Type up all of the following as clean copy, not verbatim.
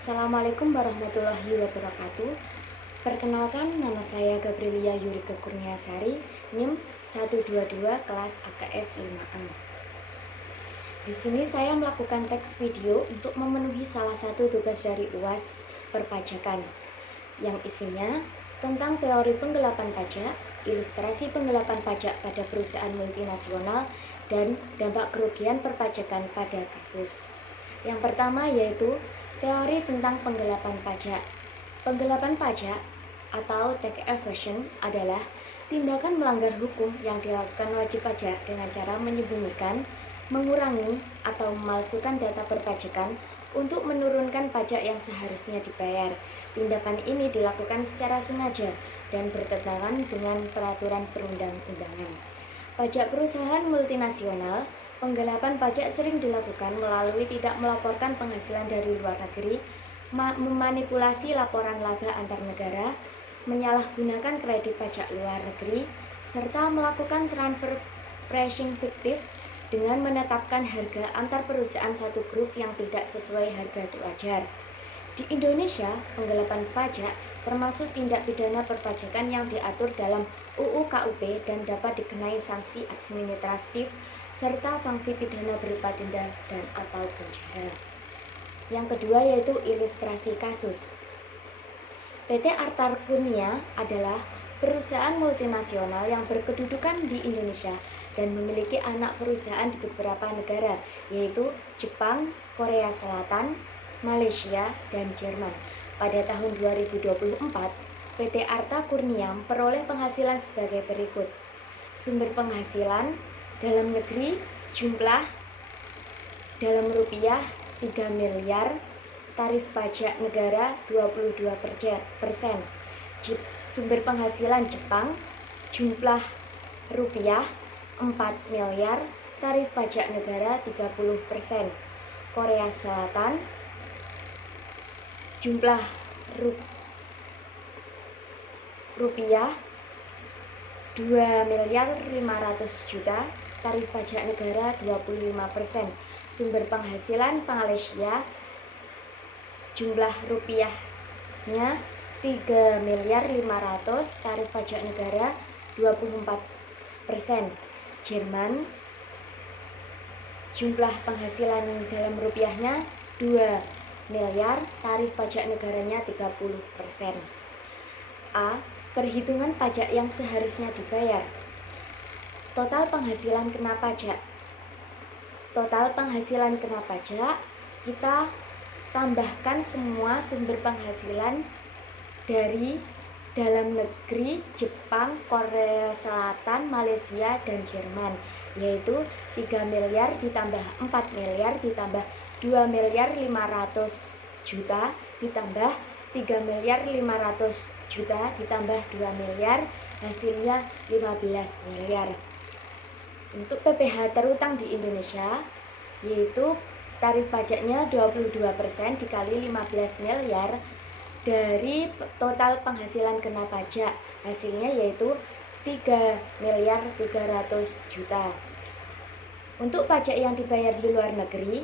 Assalamualaikum warahmatullahi wabarakatuh. Perkenalkan, nama saya Gabrielia Yurika Kurniasari, NIM 122 kelas AKS 5A. Di sini saya melakukan teks video untuk memenuhi salah satu tugas dari UAS perpajakan yang isinya tentang teori penggelapan pajak, ilustrasi penggelapan pajak pada perusahaan multinasional, dan dampak kerugian perpajakan pada kasus. Yang pertama yaitu teori tentang penggelapan pajak. Penggelapan pajak atau tax evasion adalah tindakan melanggar hukum yang dilakukan wajib pajak dengan cara menyembunyikan, mengurangi, atau memalsukan data perpajakan untuk menurunkan pajak yang seharusnya dibayar. Tindakan ini dilakukan secara sengaja dan bertentangan dengan peraturan perundang-undangan. Pajak perusahaan multinasional. Penggelapan pajak sering dilakukan melalui tidak melaporkan penghasilan dari luar negeri, memanipulasi laporan laba antar negara, menyalahgunakan kredit pajak luar negeri, serta melakukan transfer pricing fiktif dengan menetapkan harga antar perusahaan satu grup yang tidak sesuai harga wajar. Di Indonesia, penggelapan pajak termasuk tindak pidana perpajakan yang diatur dalam UU KUP dan dapat dikenai sanksi administratif serta sanksi pidana berupa denda dan atau penjara. Yang kedua yaitu ilustrasi kasus. PT Arta Kurnia adalah perusahaan multinasional yang berkedudukan di Indonesia dan memiliki anak perusahaan di beberapa negara, yaitu Jepang, Korea Selatan, Malaysia, dan Jerman. Pada tahun 2024, PT Arta Kurnia memperoleh penghasilan sebagai berikut. Sumber penghasilan dalam negeri jumlah dalam rupiah 3 miliar, tarif pajak negara 22%. Sumber penghasilan Jepang jumlah rupiah 4 miliar, tarif pajak negara 30%. Korea Selatan jumlah rupiah 2 miliar 500 juta, tarif pajak negara 25%. Sumber penghasilan Malaysia jumlah rupiahnya 3 miliar 500, tarif pajak negara 24%. Jerman jumlah penghasilan dalam rupiahnya 2 miliar, tarif pajak negaranya 30%. A. Perhitungan pajak yang seharusnya dibayar. Total penghasilan kena pajak. Total penghasilan kena pajak, kita tambahkan semua sumber penghasilan dari dalam negeri Jepang, Korea Selatan, Malaysia, dan Jerman, yaitu 3 miliar ditambah 4 miliar ditambah 2 miliar 500 juta ditambah 3 miliar 500 juta ditambah 2 miliar, hasilnya 15 miliar. Untuk PPh terutang di Indonesia, yaitu tarif pajaknya 22% dikali 15 miliar dari total penghasilan kena pajak, hasilnya yaitu 3 miliar 300 juta. Untuk pajak yang dibayar di luar negeri,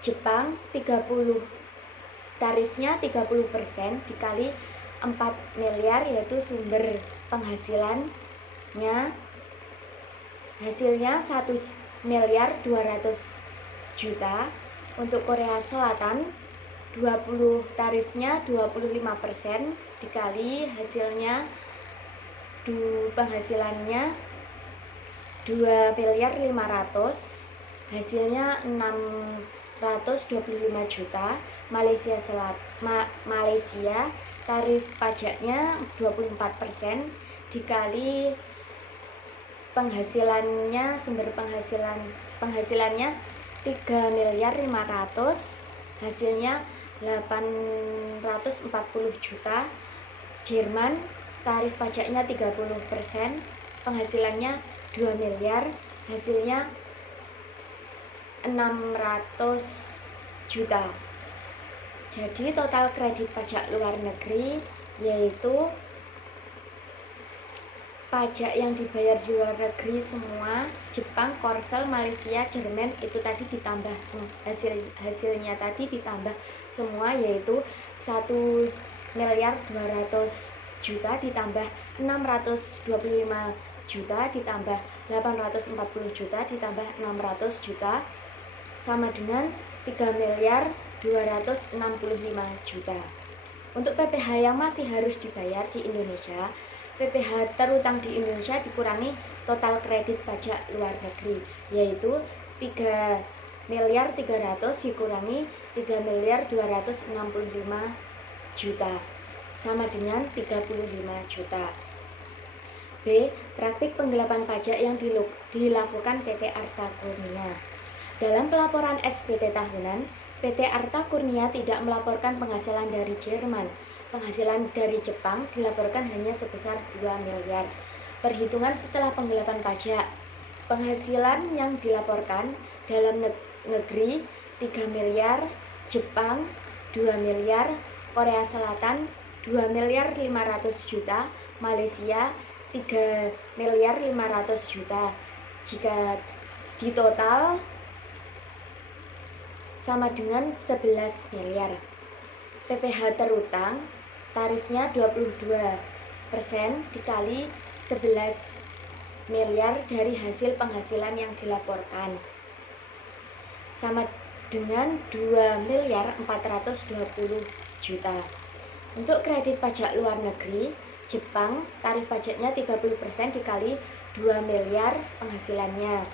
Jepang 30, tarifnya 30% dikali 4 miliar, yaitu sumber penghasilannya, hasilnya 1 miliar 200 juta. Untuk Korea Selatan 20, tarifnya 25% dikali hasilnya penghasilannya 2 miliar 500, hasilnya 625 juta. Malaysia tarif pajaknya 24% dikali penghasilannya, sumber penghasilannya 3 miliar 500, hasilnya 840 juta. Jerman tarif pajaknya 30%, penghasilannya 2 miliar, hasilnya 600 juta. Jadi total kredit pajak luar negeri yaitu pajak yang dibayar di luar negeri semua, Jepang, Korsel, Malaysia, Jerman, itu tadi ditambah hasilnya tadi ditambah semua, yaitu 1.200.000.000 ditambah 625 juta ditambah 840 juta ditambah 600 juta sama dengan 3.265.000.000. Untuk PPh yang masih harus dibayar di Indonesia, PPh terutang di Indonesia dikurangi total kredit pajak luar negeri, yaitu 3.300.000.000 dikurangi 3.265.000.000 sama dengan 35 juta. B. Praktik penggelapan pajak yang dilakukan PT Arta Kurnia. Dalam pelaporan SPT tahunan, PT Arta Kurnia tidak melaporkan penghasilan dari Jerman. Penghasilan dari Jepang dilaporkan hanya sebesar 2 miliar. Perhitungan setelah penggelapan pajak. Penghasilan yang dilaporkan dalam negeri 3 miliar, Jepang 2 miliar, Korea Selatan 2.500.000.000, Malaysia 3.500.000.000. Jika di total sama dengan 11 miliar. PPh terutang tarifnya 22% dikali 11 miliar dari hasil penghasilan yang dilaporkan sama dengan 2.420.000.000. Untuk kredit pajak luar negeri, Jepang tarif pajaknya 30% dikali 2 miliar penghasilannya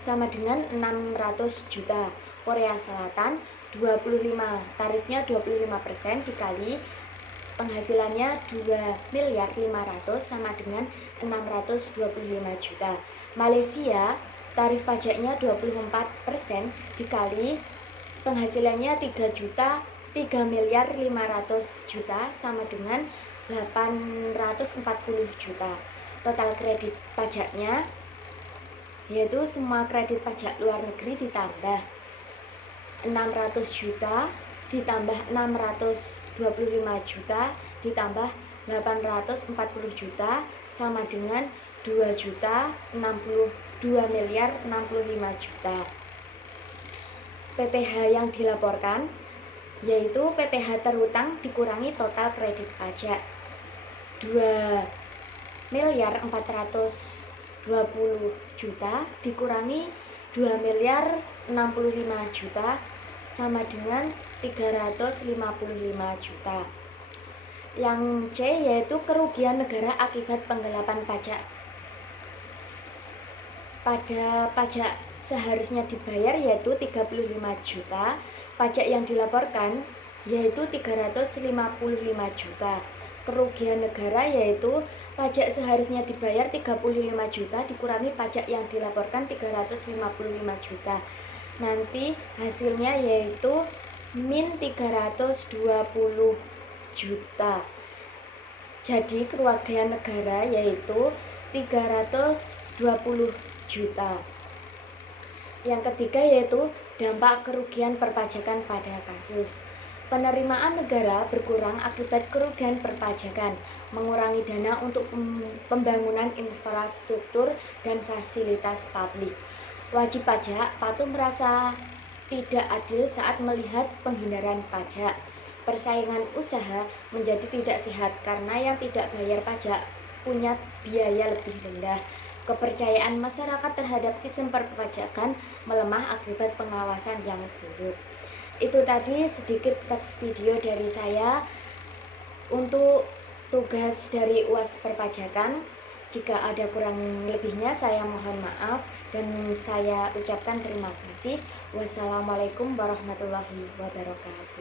sama dengan 600 juta. Korea Selatan 25, tarifnya 25% dikali penghasilannya 2.500.000.000 sama dengan 625 juta. Malaysia tarif pajaknya 24% dikali penghasilannya 3.500.000.000 sama dengan 840 juta. Total kredit pajaknya yaitu semua kredit pajak luar negeri ditambah 600 juta ditambah 625 juta ditambah 840 juta sama dengan 2.065.000.000. PPh yang dilaporkan yaitu PPh terutang dikurangi total kredit pajak 2.420.000.000 dikurangi 2.065.000.000 sama dengan 355 juta. Yang C yaitu kerugian negara akibat penggelapan pajak. Pada pajak seharusnya dibayar yaitu 35 juta, pajak yang dilaporkan yaitu 355 juta. Kerugian negara yaitu pajak seharusnya dibayar 35 juta dikurangi pajak yang dilaporkan 355 juta. Nanti hasilnya yaitu min 320 juta. Jadi kerugian negara yaitu 320 juta. Yang ketiga yaitu dampak kerugian perpajakan pada kasus. Penerimaan negara berkurang akibat kerugian perpajakan, mengurangi dana untuk pembangunan infrastruktur dan fasilitas publik. Wajib pajak patuh merasa tidak adil saat melihat penghindaran pajak. Persaingan usaha menjadi tidak sehat karena yang tidak bayar pajak punya biaya lebih rendah. Kepercayaan masyarakat terhadap sistem perpajakan melemah akibat pengawasan yang buruk. Itu tadi sedikit teks video dari saya untuk tugas dari UAS perpajakan. Jika ada kurang lebihnya saya mohon maaf dan saya ucapkan terima kasih. Wassalamualaikum warahmatullahi wabarakatuh.